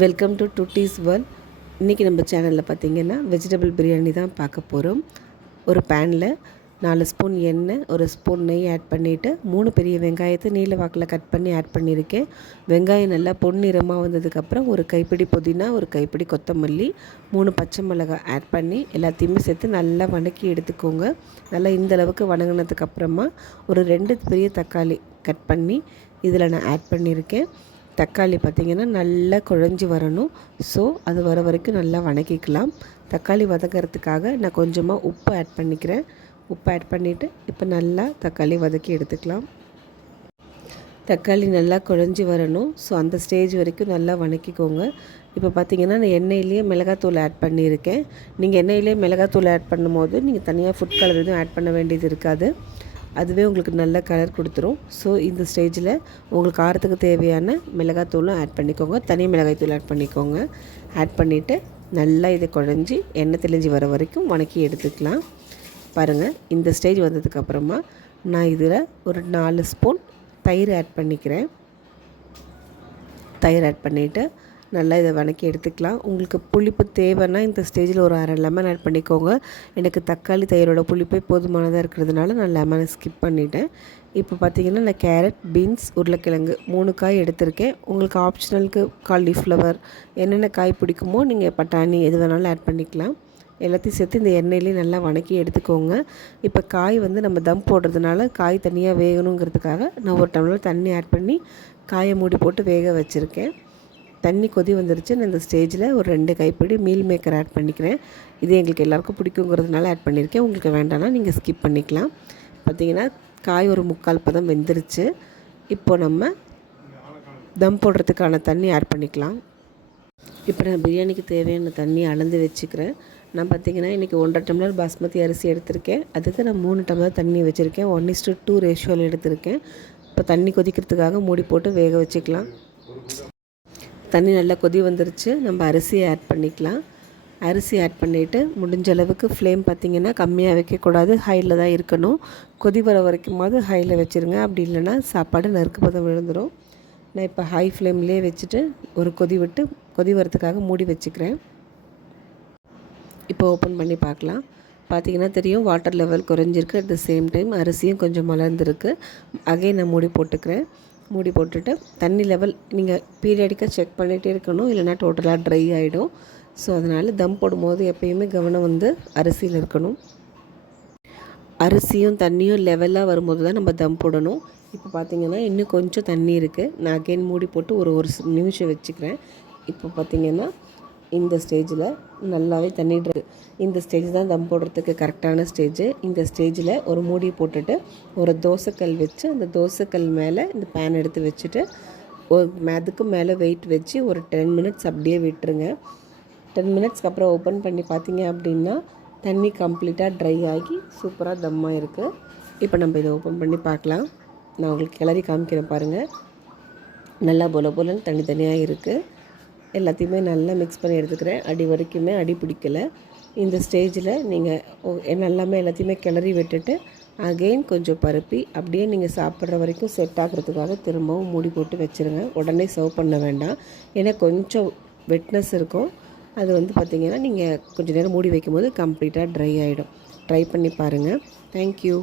Welcome to டுட்டீஸ் world. இன்றைக்கி நம்ம சேனலில் பார்த்திங்கன்னா வெஜிடபிள் பிரியாணி தான் பார்க்க போகிறோம். ஒரு பேனில் 4 ஸ்பூன் எண்ணெய், 1 ஸ்பூன் நெய் ஆட் பண்ணிவிட்டு 3 பெரிய வெங்காயத்தை நீல வாக்கில் கட் பண்ணி ஆட் பண்ணியிருக்கேன். வெங்காயம் நல்லா பொன்னிறமாக வந்ததுக்கப்புறம் ஒரு கைப்பிடி புதினா, ஒரு கைப்பிடி கொத்தமல்லி, 3 பச்சை மிளகாய் ஆட் பண்ணி எல்லாத்தையுமே சேர்த்து நல்லா வதக்கி எடுத்துக்கோங்க. நல்லா இந்தளவுக்கு வதங்கினதுக்கப்புறமா ஒரு 2 பெரிய தக்காளி கட் பண்ணி இதில் நான் ஆட் பண்ணியிருக்கேன். தக்காளி பார்த்திங்கன்னா நல்லா குழஞ்சி வரணும். ஸோ அது வர வரைக்கும் நல்லா வதக்கிக்கலாம். தக்காளி வதக்கிறதுக்காக நான் கொஞ்சமாக உப்பு ஆட் பண்ணிக்கிறேன். உப்பு ஆட் பண்ணிவிட்டு இப்போ நல்லா தக்காளி வதக்கி எடுத்துக்கலாம். தக்காளி நல்லா குழஞ்சி வரணும். ஸோ அந்த ஸ்டேஜ் வரைக்கும் நல்லா வதக்கிக்கோங்க. இப்போ பார்த்திங்கன்னா நான் எண்ணெயிலேயே மிளகாத்தூள் ஆட் பண்ணியிருக்கேன். நீங்கள் எண்ணெயிலே மிளகாத்தூள் ஆட் பண்ணும்போது நீங்கள் தனியாக ஃபுட் கலர் எதுவும் ஆட் பண்ண வேண்டியது இருக்காது. அதுவே உங்களுக்கு நல்ல கலர் கொடுத்துரும். ஸோ இந்த ஸ்டேஜில் உங்களுக்கு காரத்துக்கு தேவையான மிளகாத்தூளும் ஆட் பண்ணிக்கோங்க. தனி மிளகாய்த்தூள் ஆட் பண்ணிக்கோங்க. ஆட் பண்ணிவிட்டு நல்லா இதை குழஞ்சி எண்ணெய் தெளிஞ்சு வர வரைக்கும் வதக்கி எடுத்துக்கலாம். பாருங்கள், இந்த ஸ்டேஜ் வந்ததுக்கப்புறமா நான் இதில் ஒரு 4 ஸ்பூன் தயிர் ஆட் பண்ணிக்கிறேன். தயிர் ஆட் பண்ணிவிட்டு நல்லா இதை வதக்கி எடுத்துக்கலாம். உங்களுக்கு புளிப்பு தேவைன்னா இந்த ஸ்டேஜில் ஒரு அரை லெமன் ஆட் பண்ணிக்கோங்க. எனக்கு தக்காளி தயிரோட புளிப்பே போதுமானதாக இருக்கிறதுனால நான் லெமனை ஸ்கிப் பண்ணிவிட்டேன். இப்போ பார்த்திங்கன்னா நான் கேரட், பீன்ஸ், உருளைக்கிழங்கு 3 காய் எடுத்திருக்கேன். உங்களுக்கு ஆப்ஷனலுக்கு காலிஃப்ளவர் என்னென்ன காய் பிடிக்குமோ நீங்கள் பட்டாணி எது வேணாலும் ஆட் பண்ணிக்கலாம். எல்லாத்தையும் சேர்த்து இந்த எண்ணெயிலே நல்லா வதக்கி எடுத்துக்கோங்க. இப்போ காய் நம்ம தம் போடுறதுனால காய் தனியாக வேகணுங்கிறதுக்காக நான் ஒரு டம்ளர் தண்ணி ஆட் பண்ணி காயை மூடி போட்டு வேக வச்சுருக்கேன். தண்ணி கொதி வந்துருச்சு. நான் இந்த ஸ்டேஜில் ஒரு 2 கைப்பிடி மீல் மேக்கர் ஆட் பண்ணிக்கிறேன். இது எங்களுக்கு எல்லாேருக்கும் பிடிக்குங்கிறதுனால ஆட் பண்ணியிருக்கேன். உங்களுக்கு வேண்டாம்னா நீங்கள் ஸ்கிப் பண்ணிக்கலாம். பார்த்திங்கன்னா காய் ஒரு 3/4 பதம் வெந்துருச்சு. இப்போ நம்ம தம் போடுறதுக்கான தண்ணி ஆட் பண்ணிக்கலாம். இப்போ நான் பிரியாணிக்கு தேவையான தண்ணி அளந்து வச்சுக்கிறேன். நான் பார்த்திங்கன்னா இன்றைக்கி 1.5 டம்ளர் பாஸ்மதி அரிசி எடுத்திருக்கேன். அதுக்கு நான் 3 டம்ளர் தண்ணி வச்சுருக்கேன். 1:2 ரேஷியோவில் எடுத்திருக்கேன். இப்போ தண்ணி கொதிக்கிறதுக்காக மூடி போட்டு வேக வச்சுக்கலாம். தண்ணி நல்லா கொதி வந்துருச்சு. நம்ம அரிசியை ஆட் பண்ணிக்கலாம். அரிசி ஆட் பண்ணிவிட்டு முடிஞ்ச அளவுக்கு ஃப்ளேம் பார்த்திங்கன்னா கம்மியாக வைக்கக்கூடாது, ஹையில் தான் இருக்கணும். கொதி வர வரைக்குமாவது ஹையில் வச்சுருங்க. அப்படி இல்லைன்னா சாப்பாடு நறுக்கு பதம் விழுந்துடும். நான் இப்போ ஹை ஃப்ளேம்லேயே வச்சுட்டு ஒரு கொதி வரத்துக்காக மூடி வச்சுக்கிறேன். இப்போ ஓப்பன் பண்ணி பார்க்கலாம். பார்த்திங்கன்னா தெரியும் வாட்டர் லெவல் குறைஞ்சிருக்கு. அட் த சேம் டைம் அரிசியும் கொஞ்சம் மலர்ந்துருக்கு. அகைன் நான் மூடி போட்டுக்கிறேன். மூடி போட்டுட்டு தண்ணி லெவல் நீங்கள் பீரியடிக்காக செக் பண்ணிகிட்டே இருக்கணும், இல்லைனா டோட்டலாக ட்ரை ஆகிடும். ஸோ அதனால் தம் போடும்போது எப்பயுமே கவனம் அரிசியில் இருக்கணும். அரிசியும் தண்ணியும் லெவலாக வரும்போது தான் நம்ம தம் போடணும். இப்போ பார்த்திங்கன்னா இன்னும் கொஞ்சம் தண்ணி இருக்குது. நான் அகைன் மூடி போட்டு ஒரு நிமிஷம் வச்சுக்கிறேன். இப்போ பார்த்திங்கன்னா இந்த ஸ்டேஜில் நல்லாவே தண்ணி இந்த ஸ்டேஜ் தான் தம் போடுறதுக்கு கரெக்டான ஸ்டேஜு. இந்த ஸ்டேஜில் ஒரு மூடி போட்டுட்டு ஒரு தோசைக்கல் வச்சு அந்த தோசைக்கல் மேலே இந்த பேன் எடுத்து வச்சுட்டு அதுக்கு மேலே வெயிட் வச்சு ஒரு 10 மினிட்ஸ் அப்படியே விட்டுருங்க. 10 மினிட்ஸ்க்கு அப்புறம் ஓப்பன் பண்ணி பார்த்தீங்க அப்படின்னா தண்ணி கம்ப்ளீட்டாக ட்ரை ஆகி சூப்பராக தம்மாக இருக்குது. இப்போ நம்ம இதை ஓப்பன் பண்ணி பார்க்கலாம். நான் உங்களுக்கு கிளறி காமிக்கிறேன் பாருங்கள். நல்லா போலன்னு தனித்தனியாக இருக்குது. எல்லாத்தையுமே நல்லா மிக்ஸ் பண்ணி எடுத்துக்கிறேன். அடி வரைக்குமே அடி பிடிக்கலை. இந்த ஸ்டேஜில் நீங்கள் நல்லாமே எல்லாத்தையுமே கிளறி விட்டுட்டு அகெயின் கொஞ்சம் பருப்பி அப்படியே நீங்கள் சாப்பிட்ற வரைக்கும் செட் ஆகிறதுக்காக திரும்பவும் மூடி போட்டு வச்சுருங்க. உடனே சர்வ் பண்ண வேண்டாம். ஏன்னா கொஞ்சம் வெட்னஸ் இருக்கும். அது பார்த்திங்கன்னா நீங்கள் கொஞ்சம் நேரம் மூடி வைக்கும்போது கம்ப்ளீட்டாக ட்ரை ஆகிடும். ட்ரை பண்ணி பாருங்கள். தேங்க்யூ.